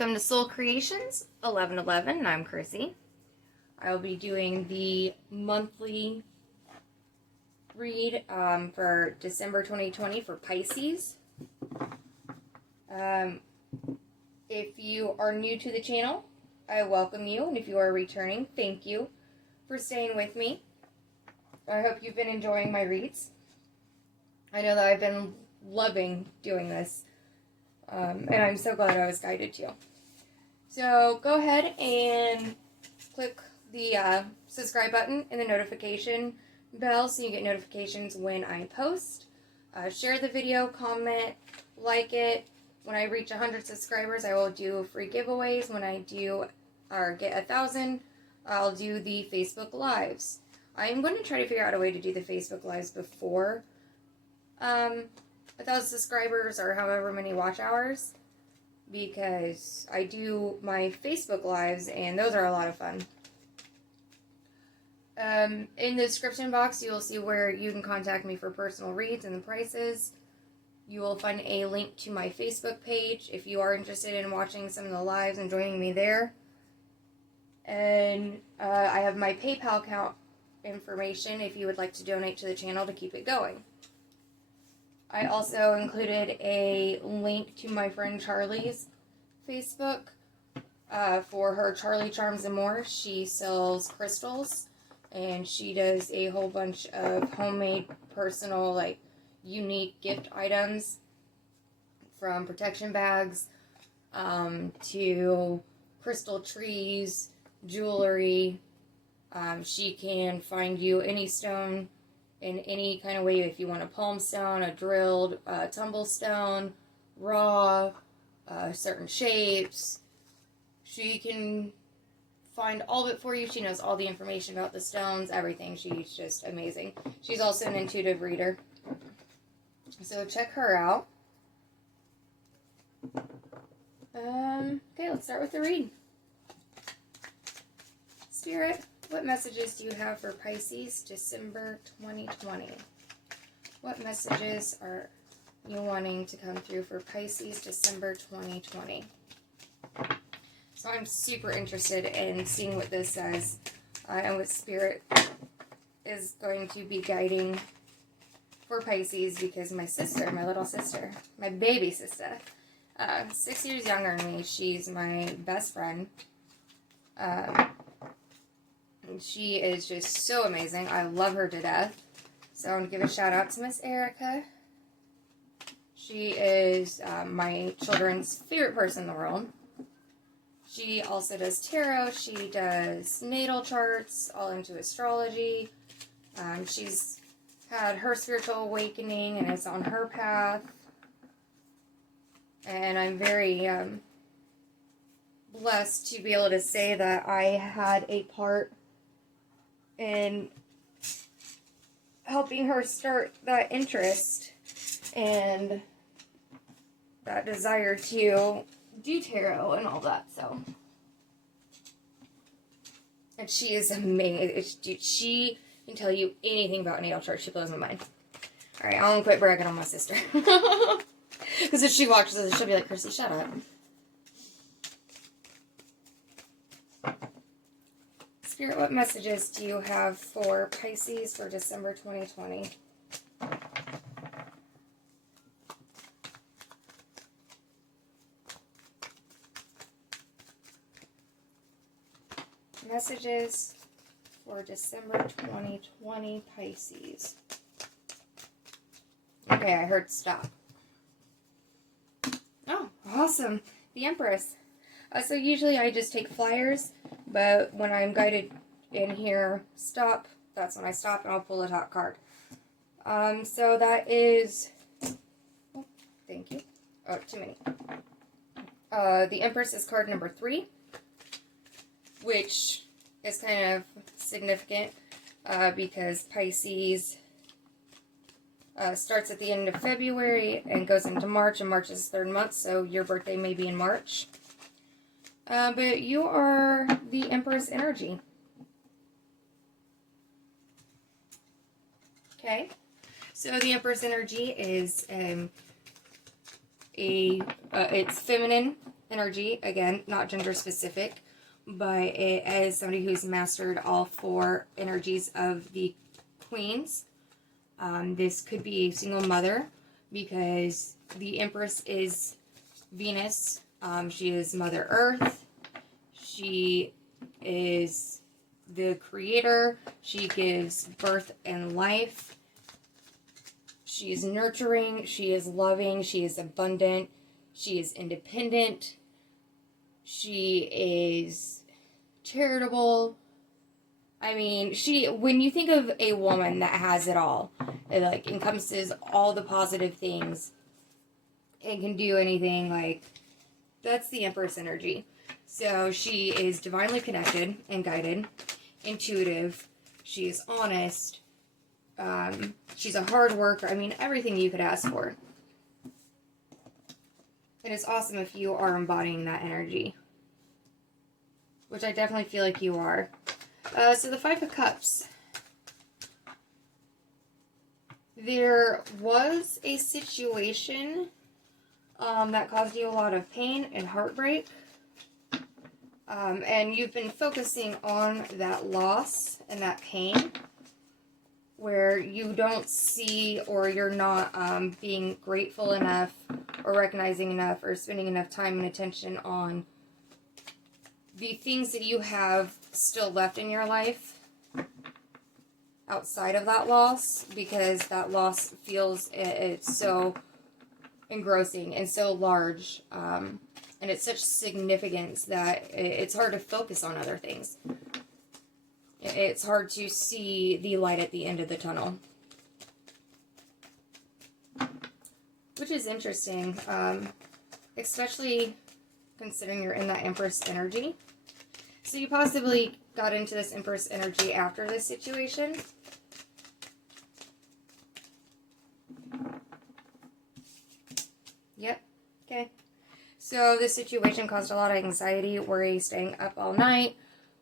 Welcome to Soul Creations 1111, and I'm Chrissy. I will be doing the monthly read for December 2020 for Pisces. If you are new to the channel, I welcome you, and if you are returning, thank you for staying with me. I hope you've been enjoying my reads. I know that I've been loving doing this, and I'm so glad I was guided to. So go ahead and click the subscribe button and the notification bell so you get notifications when I post. Share the video, comment, like it. When I reach 100 subscribers, I will do free giveaways. When I do or get 1,000, I'll do the Facebook Lives. I'm going to try to figure out a way to do the Facebook Lives before 1,000 subscribers or however many watch hours, because I do my Facebook Lives and those are a lot of fun. In the description box, you will see where you can contact me for personal reads and the prices. You will find a link to my Facebook page if you are interested in watching some of the lives and joining me there. And I have my PayPal account information if you would like to donate to the channel to keep it going. I also included a link to my friend Charlie's Facebook for her Charlie Charms and More. She sells crystals, and she does a whole bunch of homemade, personal, like, unique gift items, from protection bags to crystal trees, jewelry. She can find you any stone in any kind of way. If you want a palm stone, a drilled tumble stone, raw, certain shapes, she can find all of it for you. She knows all the information about the stones, everything. She's just amazing. She's also an intuitive reader, so check her out. Okay, let's start with the read. Spirit, what messages do you have for Pisces December 2020? What messages are you wanting to come through for Pisces December 2020? So I'm super interested in seeing what this says and what Spirit is going to be guiding for Pisces, because my sister, my little sister, my baby sister, 6 years younger than me, she's my best friend. She is just so amazing. I love her to death. So I want to give a shout out to Miss Erica. She is my children's favorite person in the world. She also does tarot. She does natal charts, all into astrology. She's had her spiritual awakening and is on her path. And I'm very blessed to be able to say that I had a part in helping her start that interest and that desire to do tarot and all that. So, and she is amazing. She can tell you anything about natal chart. She blows my mind. Alright, I'm gonna quit bragging on my sister. Because if she watches this, she'll be like, Chrissy, shut up. Spirit, what messages do you have for Pisces for December 2020? Messages for December 2020 Pisces. Okay, I heard stop. Oh, awesome. The Empress. So usually I just take flyers, but when I'm guided in here, stop, that's when I stop and I'll pull a top card. So that is, oh, thank you. Oh, too many. The Empress is card number 3, which is kind of significant because Pisces starts at the end of February and goes into March, and March is the 3rd month, so your birthday may be in March. But you are the Empress energy. Okay, so the Empress energy is it's feminine, energy. Again, not gender specific, but it is somebody who's mastered all 4 energies of the queens. This could be a single mother because the Empress is Venus. She is Mother Earth. She is the creator. She gives birth and life. She is nurturing. She is loving. She is abundant. She is independent. She is charitable. I mean, when you think of a woman that has it all, it like encompasses all the positive things and can do anything, like, that's the Empress energy. So she is divinely connected and guided, intuitive, she is honest, she's a hard worker. I mean, everything you could ask for. And it's awesome if you are embodying that energy, which I definitely feel like you are. So the 5 of Cups. There was a situation that caused you a lot of pain and heartbreak. And you've been focusing on that loss and that pain, where you don't see, or you're not being grateful enough or recognizing enough or spending enough time and attention on the things that you have still left in your life outside of that loss, because that loss feels, it's so engrossing and so large, and it's such significance that it's hard to focus on other things. It's hard to see the light at the end of the tunnel, which is interesting, especially considering you're in that Empress energy. So you possibly got into this Empress energy after this situation. Yep. Okay. So this situation caused a lot of anxiety, worry, staying up all night,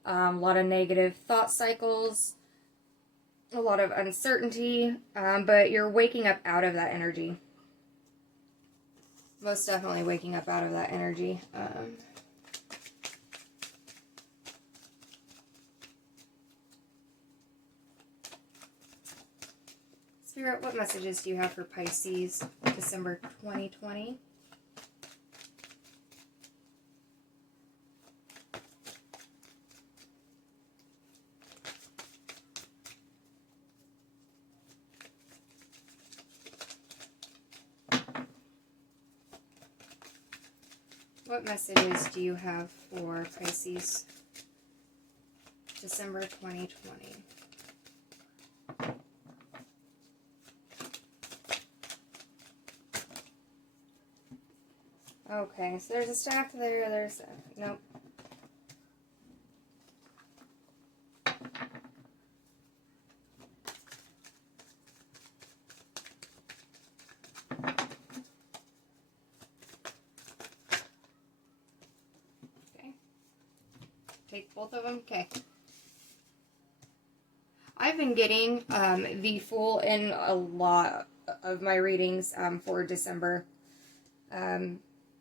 a lot of negative thought cycles, a lot of uncertainty, but you're waking up out of that energy. Most definitely waking up out of that energy. Spirit, what messages do you have for Pisces, December 2020? What messages do you have for Pisces, December 2020? Okay, so there's a stack there, there's a, nope. Okay. Take both of them, okay. I've been getting the Fool in a lot of my readings for December.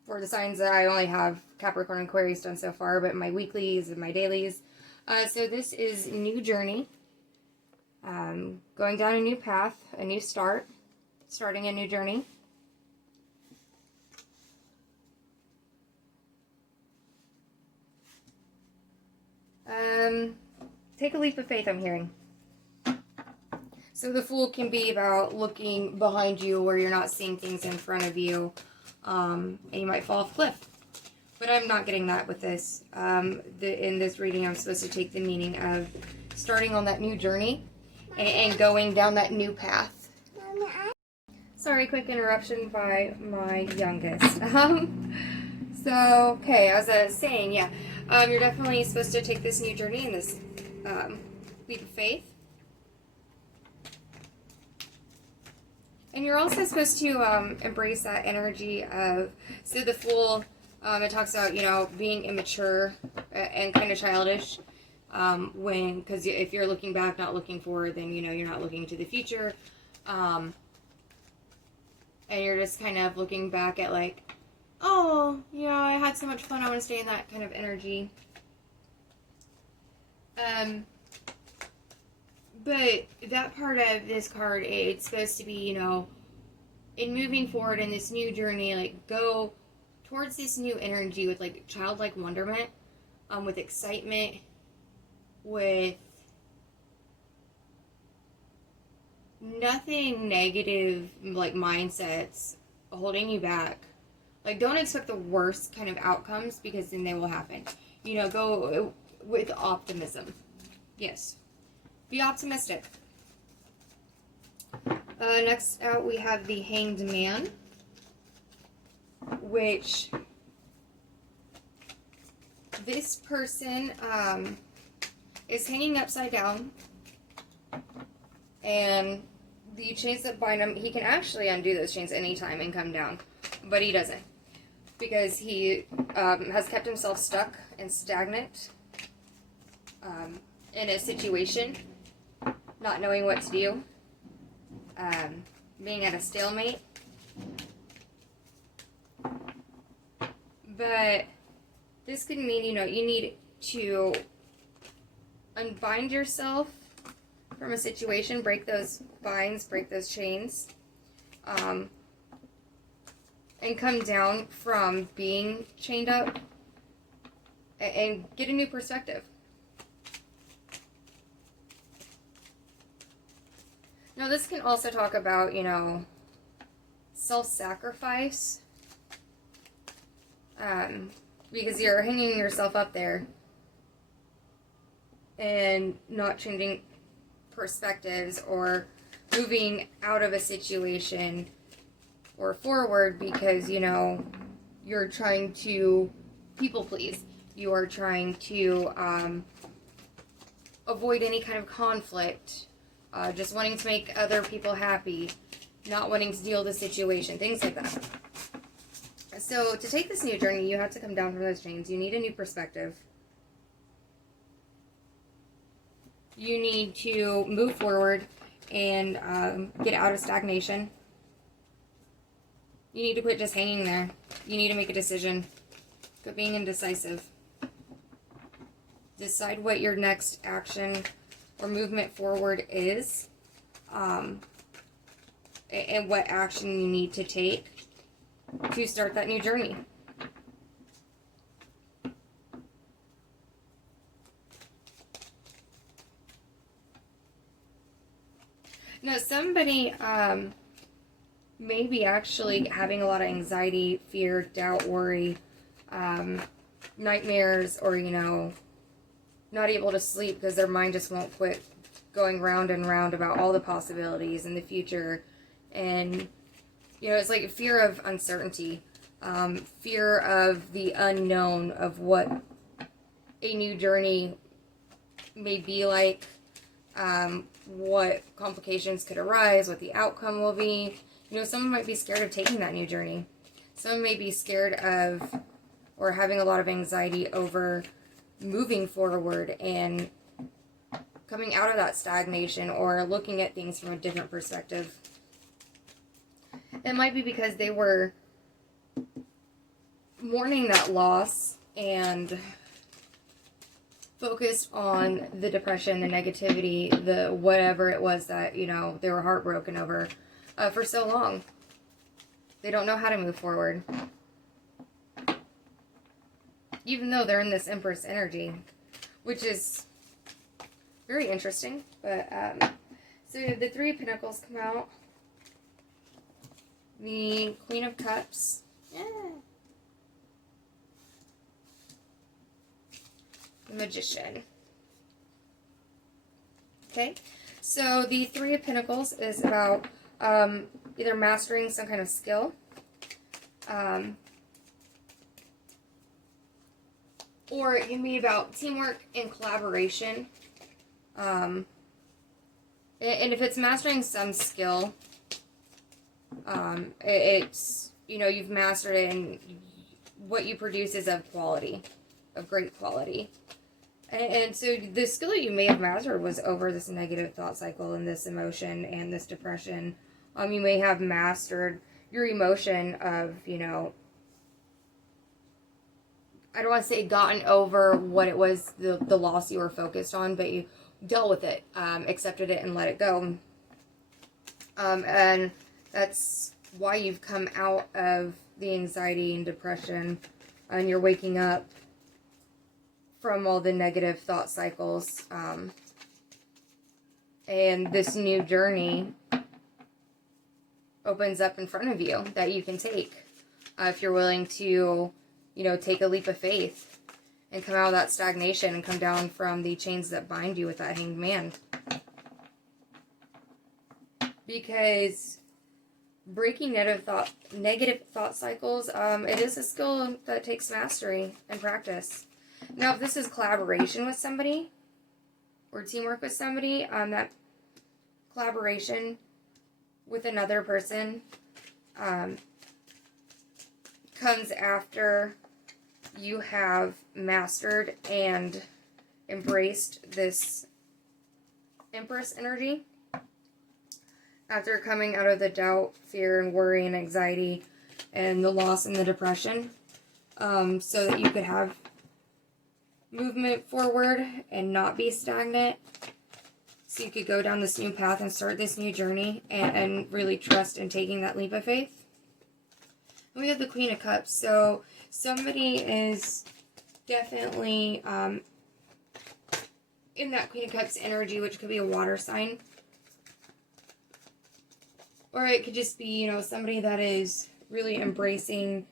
For the signs that I only have Capricorn and Aquarius done so far, but my weeklies and my dailies. So this is new journey. Going down a new path, a new start, starting a new journey. Take a leap of faith, I'm hearing. So the Fool can be about looking behind you where you're not seeing things in front of you. And you might fall off a cliff. But I'm not getting that with this. In this reading, I'm supposed to take the meaning of starting on that new journey and going down that new path. Sorry, quick interruption by my youngest. So, okay, as I was saying, yeah, you're definitely supposed to take this new journey and this leap of faith. And you're also supposed to embrace that energy of, so the Fool, it talks about, you know, being immature and kind of childish, because if you're looking back, not looking forward, then, you know, you're not looking to the future, and you're just kind of looking back at, like, Oh, yeah, I had so much fun. I want to stay in that kind of energy. But that part of this card, it's supposed to be, you know, in moving forward in this new journey, like, go towards this new energy with, like, childlike wonderment, with excitement, with nothing negative, like, mindsets holding you back. Like, don't expect the worst kind of outcomes, because then they will happen. You know, go with optimism. Yes. Be optimistic. Next out, we have the Hanged Man, which this person is hanging upside down, and the chains that bind him, he can actually undo those chains anytime and come down, but he doesn't, because he has kept himself stuck and stagnant in a situation, not knowing what to do, being at a stalemate. But this could mean, you know, you need to unbind yourself from a situation, break those binds, break those chains, and come down from being chained up and get a new perspective. Now, this can also talk about, you know, self-sacrifice, because you're hanging yourself up there and not changing perspectives or moving out of a situation or forward because, you know, you're trying to people please. You are trying to avoid any kind of conflict, just wanting to make other people happy, not wanting to deal with the situation, things like that. So to take this new journey, you have to come down from those chains. You need a new perspective. You need to move forward and get out of stagnation. You need to quit just hanging there. You need to make a decision. Quit being indecisive. Decide what your next action or movement forward is, and what action you need to take to start that new journey. Now, somebody may be actually having a lot of anxiety, fear, doubt, worry, nightmares, or, you know, not able to sleep because their mind just won't quit going round and round about all the possibilities in the future. And, you know, it's like fear of uncertainty, fear of the unknown, of what a new journey may be like, what complications could arise, what the outcome will be. You know, someone might be scared of taking that new journey. Someone may be scared of or having a lot of anxiety over moving forward and coming out of that stagnation or looking at things from a different perspective. It might be because they were mourning that loss and focused on the depression, the negativity, the whatever it was that, you know, they were heartbroken over for so long. They don't know how to move forward. Even though they're in this Empress energy, which is very interesting. But, so the Three of Pentacles come out. The Queen of Cups. Yeah. The Magician. Okay. So the Three of Pentacles is about either mastering some kind of skill, or it can be about teamwork and collaboration. And if it's mastering some skill, it's, you know, you've mastered it and what you produce is of quality, of great quality. And so the skill that you may have mastered was over this negative thought cycle and this emotion and this depression. You may have mastered your emotion of, you know, I don't want to say gotten over what it was, the loss you were focused on, but you dealt with it, accepted it, and let it go. And that's why you've come out of the anxiety and depression, and you're waking up from all the negative thought cycles. And this new journey opens up in front of you that you can take. If you're willing to, take a leap of faith and come out of that stagnation and come down from the chains that bind you with that hanged man. Because breaking negative thought cycles, it is a skill that takes mastery and practice. Now, if this is collaboration with somebody or teamwork with somebody, that collaboration with another person comes after you have mastered and embraced this Empress energy. After coming out of the doubt, fear, and worry, and anxiety, and the loss and the depression, so that you could have movement forward and not be stagnant. So you could go down this new path and start this new journey and really trust in taking that leap of faith. And we have the Queen of Cups. So somebody is definitely in that Queen of Cups energy, which could be a water sign. Or it could just be, somebody that is really embracing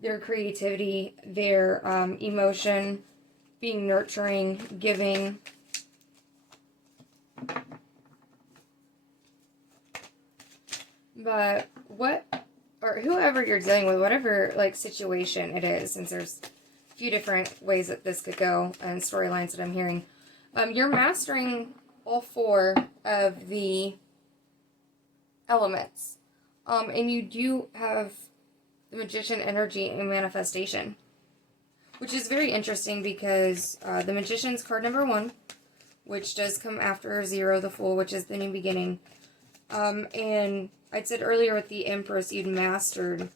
their creativity, their emotion, being nurturing, giving. But whoever you're dealing with, whatever situation it is, since there's a few different ways that this could go and storylines that I'm hearing, you're mastering all 4 of the elements. And you do have the Magician energy and manifestation, which is very interesting because the Magician's card number 1, which does come after 0, the Fool, which is the new beginning. And I said earlier with the Empress, you'd mastered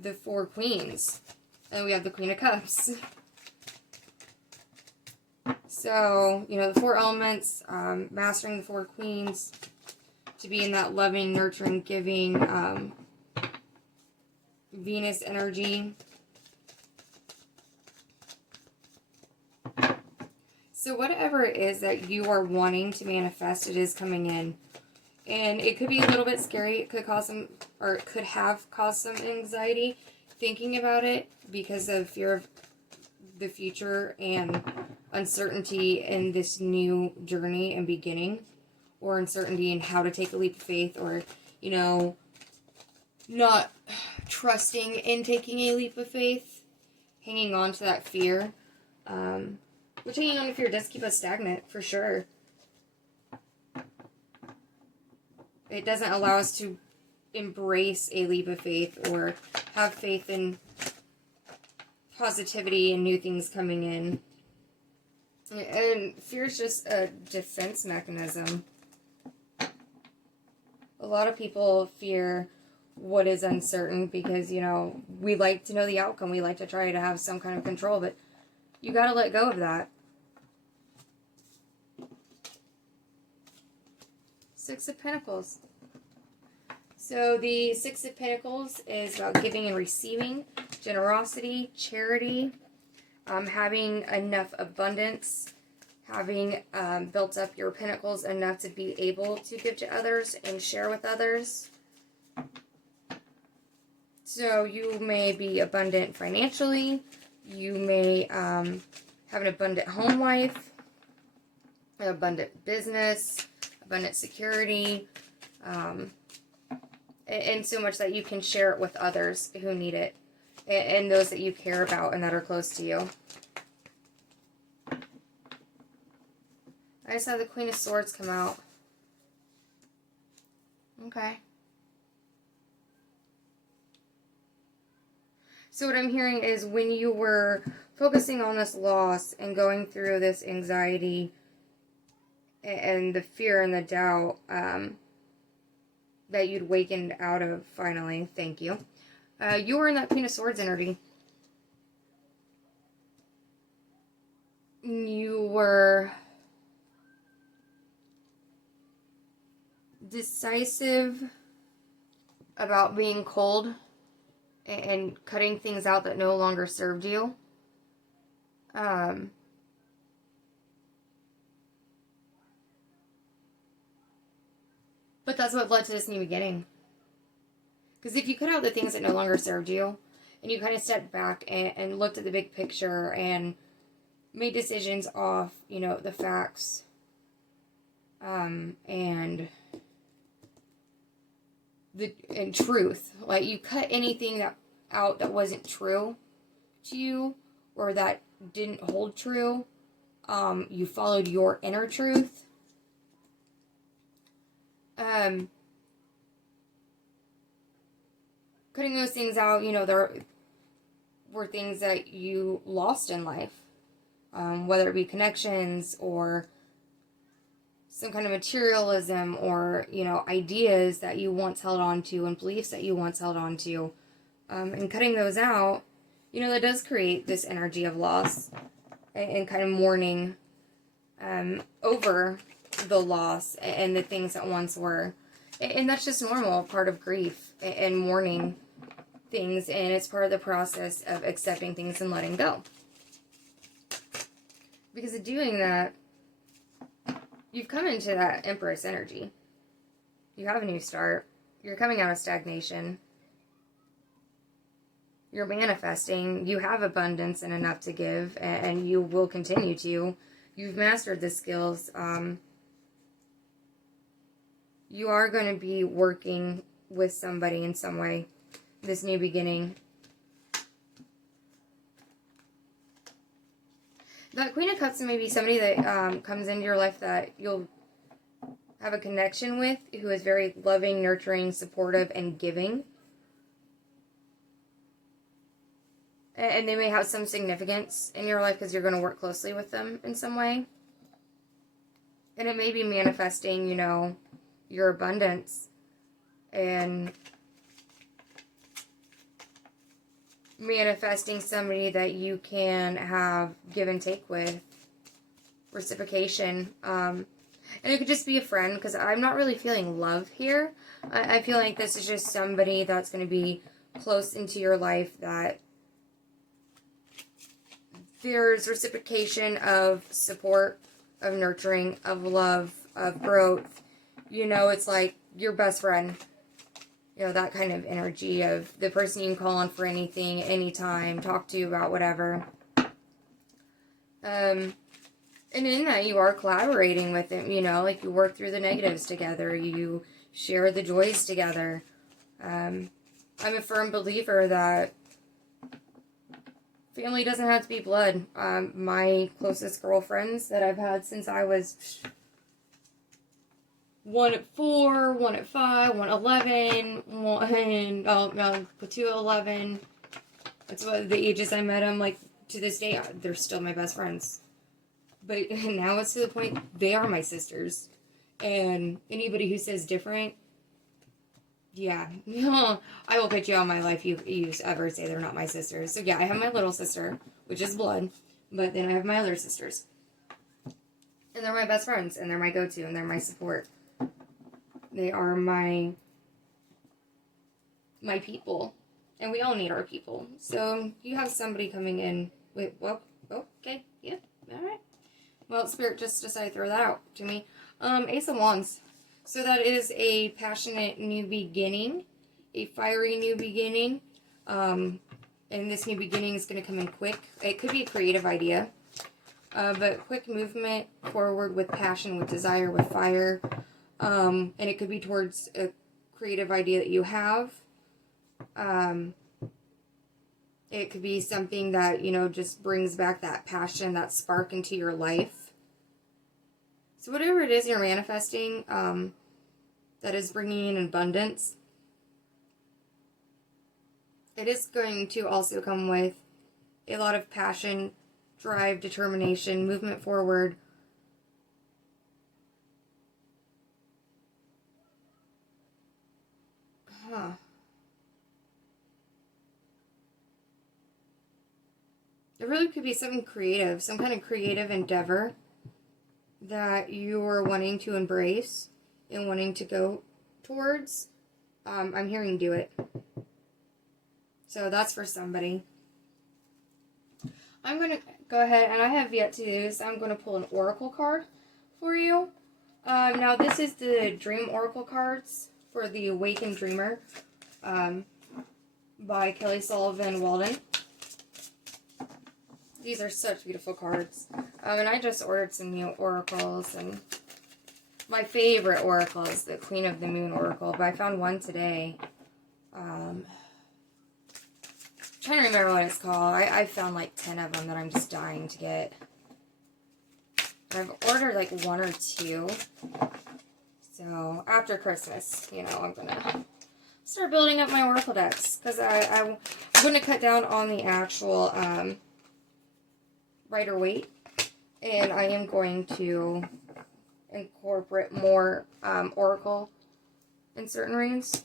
the 4 Queens. And we have the Queen of Cups. So, the 4 elements, mastering the 4 Queens, to be in that loving, nurturing, giving, Venus energy. So whatever it is that you are wanting to manifest, it is coming in. And it could be a little bit scary. It could cause some, or it could have caused some anxiety thinking about it because of fear of the future and uncertainty in this new journey and beginning, or uncertainty in how to take a leap of faith, or, not trusting in taking a leap of faith, hanging on to that fear. Which hanging on to fear does keep us stagnant, for sure. It doesn't allow us to embrace a leap of faith or have faith in positivity and new things coming in. And fear is just a defense mechanism. A lot of people fear what is uncertain because, we like to know the outcome. We like to try to have some kind of control, but you got to let go of that. 6 of Pentacles. So the 6 of Pentacles is about giving and receiving, generosity, charity, having enough abundance, having built up your pentacles enough to be able to give to others and share with others. So you may be abundant financially. You may have an abundant home life, an abundant business, abundant security, and so much that you can share it with others who need it, and those that you care about and that are close to you. I just had the Queen of Swords come out. Okay. So what I'm hearing is when you were focusing on this loss and going through this anxiety and the fear and the doubt that you'd wakened out of finally, thank you. You were in that Queen of Swords energy. you were decisive about being cold and cutting things out that no longer served you. But that's what led to this new beginning. Because if you cut out the things that no longer served you, and you kind of stepped back and looked at the big picture and made decisions off, you know, the facts, and truth. Like, you cut anything out that wasn't true to you, or that didn't hold true. You followed your inner truth. Cutting those things out, you know, there were things that you lost in life. Whether it be connections or some kind of materialism, or, you know, ideas that you once held on to and beliefs that you once held on to. And cutting those out, you know, that does create this energy of loss and kind of mourning over the loss and the things that once were. And that's just normal, part of grief and mourning things, and it's part of the process of accepting things and letting go. Because of doing that, you've come into that Empress energy. You have a new start. You're coming out of stagnation. You're manifesting. You have abundance and enough to give, and you will continue to. You've mastered the skills. You are going to be working with somebody in some way. This new beginning. That Queen of Cups may be somebody that comes into your life that you'll have a connection with, who is very loving, nurturing, supportive, and giving. And they may have some significance in your life because you're going to work closely with them in some way. And it may be manifesting, you know, your abundance and manifesting somebody that you can have give and take with, reciprocation. And it could just be a friend, because I'm not really feeling love here. I feel like this is just somebody that's going to be close into your life, that there's reciprocation of support, of nurturing, of love, of growth. You know, it's like your best friend. You know, that kind of energy of the person you can call on for anything, anytime, talk to about whatever. And in that, you are collaborating with them, you know, like you work through the negatives together, you share the joys together. I'm a firm believer that family doesn't have to be blood. My closest girlfriends that I've had since I was 1 at 4, 1 at 5, 1 at 11, 2 at 11. That's what the ages I met them. Like, to this day, they're still my best friends. But now it's to the point, they are my sisters. And anybody who says different, yeah, I will put you on my life if you ever say they're not my sisters. So yeah, I have my little sister, which is blood. But then I have my other sisters. And they're my best friends, and they're my go-to, and they're my support. They are my people. And we all need our people. So you have somebody coming in with, well, okay, yeah, alright. Well, Spirit just decided to throw that out to me. Ace of Wands. So that is a passionate new beginning. A fiery new beginning. And this new beginning is going to come in quick. It could be a creative idea. But quick movement forward with passion, with desire, with fire. And it could be towards a creative idea that you have. It could be something that, you know, just brings back that passion, that spark into your life. So whatever it is you're manifesting, that is bringing in abundance, it is going to also come with a lot of passion, drive, determination, movement forward. It really could be something creative, some kind of creative endeavor that you're wanting to embrace and wanting to go towards. I'm hearing do it. So that's for somebody. I'm going to go ahead, and I have yet to do this. I'm going to pull an oracle card for you. Now, this is the Dream Oracle cards for the Awakened Dreamer by Kelly Sullivan Walden. These are such beautiful cards. And I just ordered some new oracles, and my favorite oracle is the Queen of the Moon Oracle, but I found one today. I'm trying to remember what it's called. I found like 10 of them that I'm just dying to get. I've ordered like 1 or 2. So after Christmas, you know, I'm going to start building up my oracle decks, because I'm going to cut down on the actual writer weight, and I am going to incorporate more oracle in certain readings.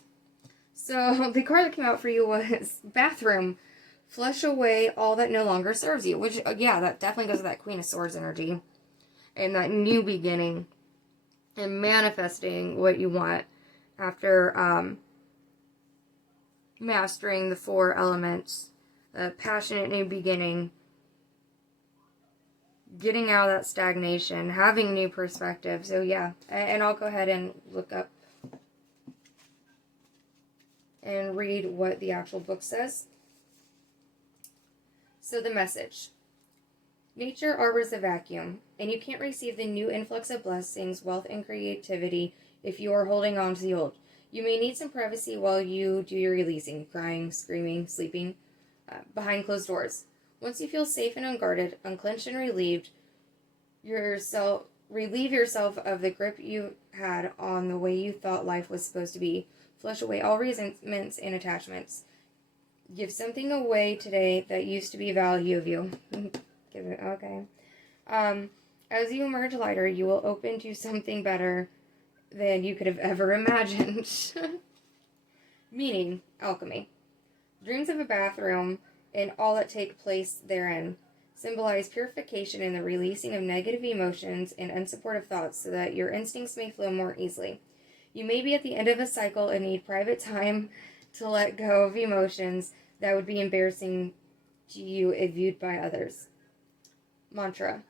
So the card that came out for you was Bathroom. Flush away all that no longer serves you. Which, yeah, that definitely goes with that Queen of Swords energy. And that new beginning. And manifesting what you want after mastering the 4 elements. A passionate new beginning. Getting out of that stagnation. Having new perspective. So, yeah. And I'll go ahead and look up and read what the actual book says. So the message. Nature arbors a vacuum, and you can't receive the new influx of blessings, wealth, and creativity if you are holding on to the old. You may need some privacy while you do your releasing, crying, screaming, sleeping, behind closed doors. Once you feel safe and unguarded, unclenched and relieve yourself of the grip you had on the way you thought life was supposed to be. Flush away all resentments and attachments. Give something away today that used to be value of you. Give it, okay. As you emerge lighter, you will open to something better than you could have ever imagined. Meaning, alchemy. Dreams of a bathroom and all that take place therein symbolize purification and the releasing of negative emotions and unsupportive thoughts so that your instincts may flow more easily. You may be at the end of a cycle and need private time to let go of emotions that would be embarrassing to you if viewed by others. Mantra.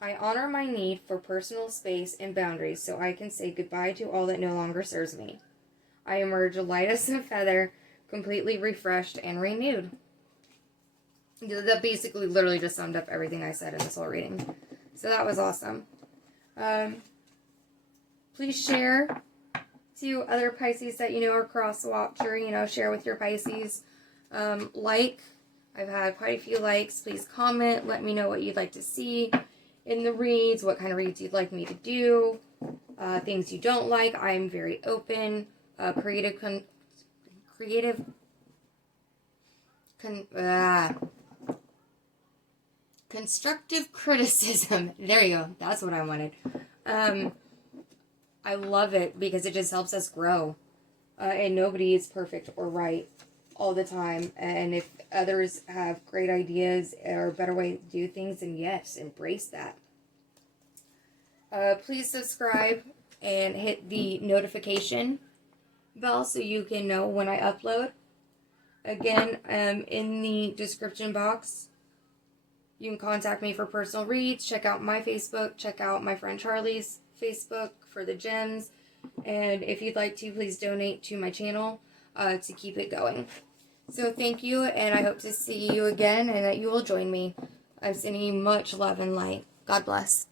I honor my need for personal space and boundaries so I can say goodbye to all that no longer serves me. I emerge light as a feather, completely refreshed and renewed. That basically literally just summed up everything I said in this whole reading. So that was awesome. Please share to other Pisces that you know are cross-watcher. You know, share with your Pisces. I've had quite a few likes. Please comment. Let me know what you'd like to see in the reads. What kind of reads you'd like me to do. Things you don't like. I'm very open. Constructive criticism. There you go. That's what I wanted. I love it because it just helps us grow. And nobody is perfect or right all the time. And if others have great ideas or a better way to do things, then yes, embrace that. Please subscribe and hit the notification bell so you can know when I upload. Again, in the description box, you can contact me for personal reads. Check out my Facebook. Check out my friend Charlie's Facebook for the gems. And if you'd like to, please donate to my channel to keep it going. So thank you, and I hope to see you again and that you will join me. I'm sending you much love and light. God bless.